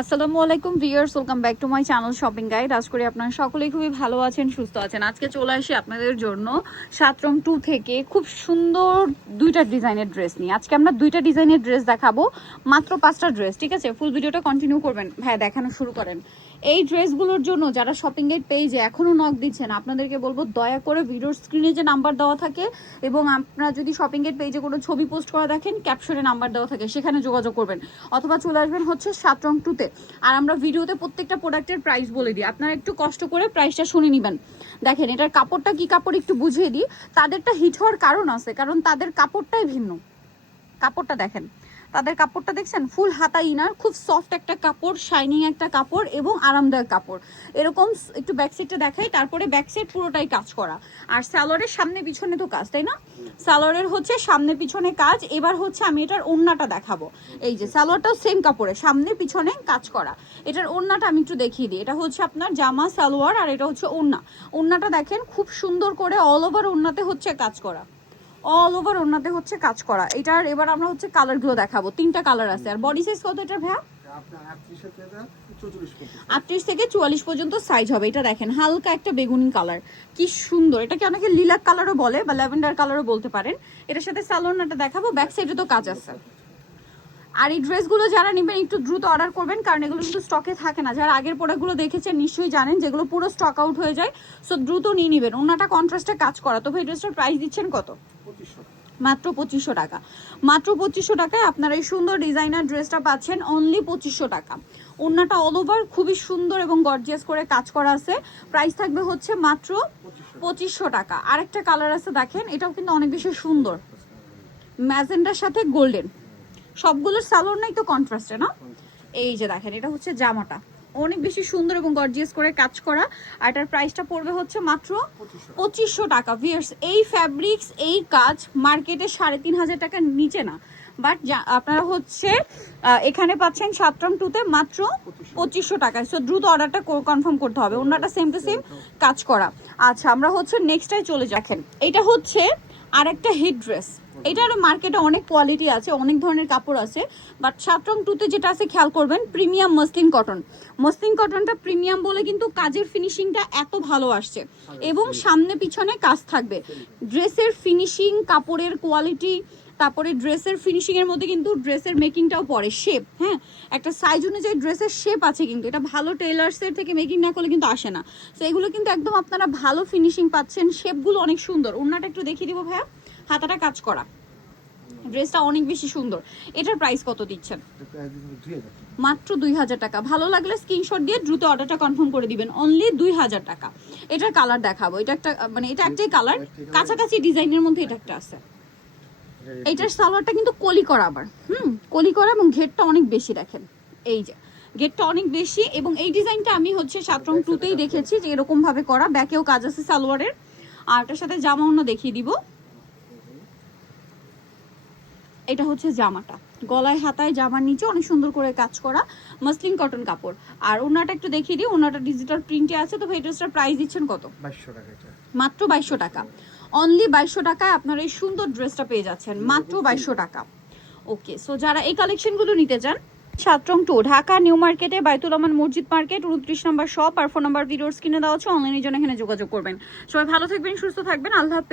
আসসালামু আলাইকুম viewers, welcome back to my channel shopping guide. আজ করি আপনারা সকলেই খুবই ভালো আছেন, সুস্থ আছেন। আজকে চলে আসি আপনাদের জন্য 7 রং 2 থেকে খুব সুন্দর দুইটা ডিজাইনের ড্রেস নিয়ে। আজকে আমরা দুইটা ডিজাইনের ড্রেস দেখাবো, মাত্র 5টা ড্রেস। ঠিক আছে, ফুল ভিডিওটা কন্টিনিউ করবেন। হ্যাঁ, দেখানো শুরু করেন। এই ড্রেসগুলোর জন্য যারা শপিং গাইড পেজে এখনও নক দিচ্ছেন, আপনাদেরকে বলবো দয়া করে ভিডিওর স্ক্রিনে যে নাম্বার দেওয়া থাকে, এবং আপনারা যদি শপিং গাইড পেজে কোনো ছবি পোস্ট করা দেখেন, ক্যাপশনে নাম্বার দেওয়া থাকে, সেখানে যোগাযোগ করবেন, অথবা চলে আসবেন হচ্ছে 7 রং 2-তে। আর আমরা ভিডিওতে প্রত্যেকটা প্রোডাক্টের প্রাইস বলে দিই, আপনারা একটু কষ্ট করে প্রাইসটা শুনে নেবেন। দেখেন এটার কাপড়টা কি কাপড় একটু বুঝিয়ে দিই। তাদেরটা হিট হওয়ার কারণ আছে, কারণ তাদের কাপড়টাই ভিন্ন। কাপড়টা দেখেন, তাদের কাপড়টা দেখছেন, ফুল হাতা ইনার, খুব সফট একটা কাপড়, শাইনিং একটা কাপড় এবং আরামদায়ক কাপড়। এরকম একটু ব্যাক সাইডটা দেখাই, তারপরে ব্যাক সাইড পুরোটাই কাজ করা। আর সালোয়ারের সামনে পিছনে তো কাজ, তাই না? সালোয়ারের হচ্ছে সামনে পিছনে কাজ। এবার হচ্ছে আমি এটার ওড়নাটা দেখাবো। এই যে সালোয়ারটাও সেম কাপড়ে, সামনে পিছনে কাজ করা। এটার ওড়নাটা আমি একটু দেখিয়ে দিই। এটা হচ্ছে আপনার জামা সালোয়ার, আর এটা হচ্ছে ওড়না। ওড়নাটা দেখেন খুব সুন্দর করে অল ওভার ওড়নাতে হচ্ছে কাজ করা, অল ওভার ওড়নাতে হচ্ছে কাজ করা। এটার এবার আমরা হচ্ছে কালারগুলো দেখাবো। 3টা কালার আছে। আর বডি সাইজ কত এটার ভাইয়া? 38 থেকে 44 পর্যন্ত সাইজ হবে। এটা দেখেন হালকা একটা বেগুনি কালার, কি সুন্দর। এটাকে অনেকে লিলাক কালারও বলে বা ল্যাভেন্ডার কালারও বলতে পারেন। এটার সাথে সালোয়ারটা দেখাবো, ব্যাক সাইডে তো কাজ আছে। আর এই ড্রেসগুলো যারা নেবেন একটু দ্রুত অর্ডার করবেন, কারণ এগুলো কিন্তু স্টকে থাকে না। যারা আগের প্রোডাক্টগুলো দেখেছেন নিশ্চয়ই জানেন যেগুলো পুরো স্টক আউট হয়ে যায়। সো দ্রুত নিয়ে নেবেন। ওনাটা কন্ট্রাস্টে কাজ করা। তো এই ড্রেসটার প্রাইস দিচ্ছেন কত? মাত্র 2500 টাকা। মাত্র 2500 টাকায় আপনারা এই সুন্দর ডিজাইনার ড্রেসটা পাচ্ছেন, অনলি 2500 টাকা। ওড়নাটা অল ওভার খুবই সুন্দর এবং গর্জিয়াস করে কাজ করা আছে। প্রাইস থাকবে হচ্ছে মাত্র 2500 টাকা। আরেকটা কালার আছে দেখেন, এটাও কিন্তু অনেক বেশি সুন্দর, ম্যাজেন্ডার সাথে গোল্ডেন। সবগুলোর সালোয়ার নাই তো কন্ট্রাস্টে না? এই যে দেখেন, এটা হচ্ছে জামাটা, অনেক বেশি সুন্দর এবং গর্জিয়াস করে কাজ করা। আর এটার প্রাইসটা পড়বে হচ্ছে মাত্র 2500 টাকা। ভিউয়ার্স, এই ফ্যাব্রিক্স এই কাজ মার্কেটে 3500 টাকার নিচে না, বাট আপনারা হচ্ছে এখানে পাচ্ছেন 7 রং 2-তে মাত্র 2500 টাকায়। সো দ্রুত অর্ডারটা কনফার্ম করতে হবে। ওনাটা সেম টু সেম কাজ করা। আচ্ছা, আমরা হচ্ছে নেক্সটটাই চলে যাচ্ছেন। এটা হচ্ছে আরেকটা হিট ড্রেস। এটারও মার্কেটে অনেক কোয়ালিটি আছে, অনেক ধরনের কাপড় আছে, বাট 7 রং 2-তে যেটা আছে খেয়াল করবেন, প্রিমিয়াম মসলিন কটন। মসলিন কটনটা প্রিমিয়াম বলে কিন্তু কাজের ফিনিশিংটা এত ভালো আসছে, এবং সামনে পিছনে কাজ থাকবে। ড্রেসের ফিনিশিং, কাপড়ের কোয়ালিটি, তারপরে ড্রেসের ফিনিশিং এর মধ্যে কিন্তু ড্রেসের মেকিংটাও পড়ে, শেপ। হ্যাঁ, একটা সাইজ অনুযায়ী ড্রেসের শেপ আছে, কিন্তু এটা ভালো টেইলার্সের থেকে মেকিং না করলে কিন্তু আসে না। তো এগুলো কিন্তু একদম আপনারা ভালো ফিনিশিং পাচ্ছেন, শেপগুলো অনেক সুন্দর। ওড়নাটা একটু দেখিয়ে দিব ভাইয়া, হাতাটা কাজ করা, ড্রেসটা অনেক বেশি সুন্দর। এটার প্রাইস কত দিচ্ছেন? মাত্র 2000 টাকা। ভালো লাগলে স্ক্রিনশট দিয়ে দ্রুত অর্ডারটা কনফার্ম করে দিবেন, অনলি 2000 টাকা। এটার কালার দেখাবো। এটা একটা মানে এটা একটাই কালার, কাছাকাছি ডিজাইনের মধ্যে এটা একটা আছে। এইটার সালোয়ারটা কিন্তু কলি করা, আবার কলি করা, এবং ঘেরটা অনেক বেশি। দেখেন এই যে গেটটা অনেক বেশি, এবং এই ডিজাইনটা আমি হচ্ছে 7 রং 2-তেই দেখেছি যে এরকম ভাবে করা। ব্যাকেও কাজ আছে সালোয়ারের। আর এটার সাথে জামা অন্য দেখিয়ে দিব। এটা হচ্ছে জামাটা, গলায় হাতায় জামার নিচে অনেক সুন্দর করে কাজ করা মসলিন কটন কাপড়। আর ওনাটা একটু দেখিয়ে দিই, ওনাটা ডিজিটাল প্রিন্টে আছে। তো এই ড্রেসটার প্রাইস দিচ্ছেন কত? 2200 টাকা। মাত্র 2200 টাকা। অনলি 2200 টাকায় আপনারা এই সুন্দর ড্রেসটা পেয়ে যাচ্ছেন, মাত্র 2200 টাকা। ওকে, সো যারা এই কালেকশনগুলো নিতে চান, 7 রং 2, ঢাকা নিউ মার্কেটে, বাইতুল আমান মসজিদ মার্কেট, 29 নম্বর শপ, আর ফোন নাম্বার ভিডিওর স্ক্রিনে দেওয়া আছে। অনলাইনের জন্য এখানে যোগাযোগ করবেন। সবাই ভালো থাকবেন, সুস্থ থাকবেন, আল্লাহ হাফেজ।